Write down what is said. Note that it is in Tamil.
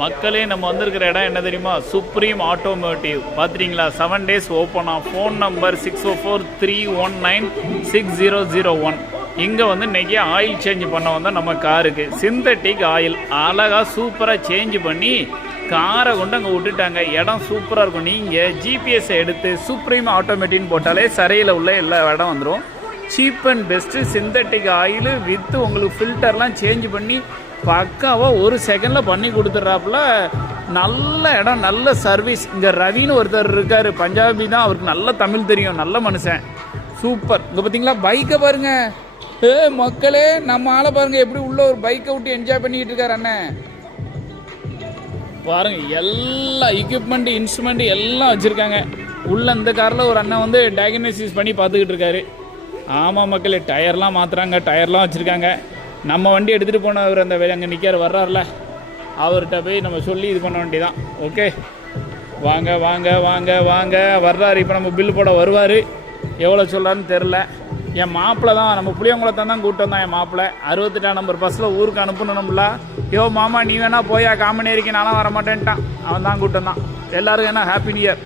மக்களே நம்ம வந்திருக்கிற இடம் என்ன தெரியுமா? Supreme automotive. பார்த்துட்டீங்களா? 7 days ஓப்பனா. Phone number 6043196001. இங்கே வந்து இன்றைக்கி ஆயில் சேஞ்ச் பண்ண வந்தால் நம்ம காருக்கு சிந்தட்டிக் ஆயில் அழகாக சூப்பராக சேஞ்ச் பண்ணி காரை கொண்டு அங்கே விட்டுட்டாங்க. இடம் சூப்பராக இருக்கும். நீங்கள் ஜிபிஎஸ்ஸை எடுத்து சுப்ரீம் ஆட்டோமேட்டிக்னு போட்டாலே சரையில் உள்ள எல்லா இடம் வந்துடும். Cheap and best synthetic oil வித்து உங்களுக்கு ஃபில்டர்லாம் சேஞ்ச் பண்ணி பக்காவாக 1 செகண்டில் பண்ணி கொடுத்துட்றாப்புல. நல்ல இடம், நல்ல சர்வீஸ். இங்கே ரவின்னு ஒருத்தர் இருக்கார், பஞ்சாபி தான், அவருக்கு நல்ல தமிழ் தெரியும், நல்ல மனுஷன், சூப்பர். இங்கே பார்த்தீங்களா பைக்கை பாருங்கள். மக்களே நம்ம ஆளை பாருங்கள் எப்படி உள்ள ஒரு பைக்கை விட்டு என்ஜாய் பண்ணிக்கிட்டு இருக்காரு அண்ணன். பாருங்கள் எல்லா எக்யூப்மெண்ட் இன்ஸ்ட்ருமெண்ட் எல்லாம் வச்சுருக்காங்க உள்ள. இந்த காரில் ஒரு அண்ணன் வந்து டயக்னோசிஸ் பண்ணி பார்த்துக்கிட்டு இருக்காரு. ஆமாம் மக்களே, டயர்லாம் மாற்றுறாங்க, டயர்லாம் வச்சுருக்காங்க. நம்ம வண்டி எடுத்துகிட்டு போனவர் அந்த அங்கே நிற்கார் வர்றாருல, அவர்கிட்ட போய் நம்ம சொல்லி இது பண்ண வேண்டியதான். ஓகே, வாங்க வாங்க வாங்க வாங்க வர்றாரு. இப்போ நம்ம பில்லு போட வருவார். எவ்வளோ சொல்கிறாருன்னு தெரில. என் மாப்பிள்ளை தான், நம்ம புளியங்குளத்தான் தான் கூட்டம் தான். என் மாப்பிள்ளை 68ஆம் நம்பர் பஸ்ஸில் ஊருக்கு அனுப்பணும்ல. யோ மாமா நீ வேணா போயா காமனேரிக்கு, நானும் வர மாட்டேன்ட்டான். அவன் தான் கூட்டம் தான். எல்லாருக்கும் என்ன ஹாப்பி நியூ இயர்.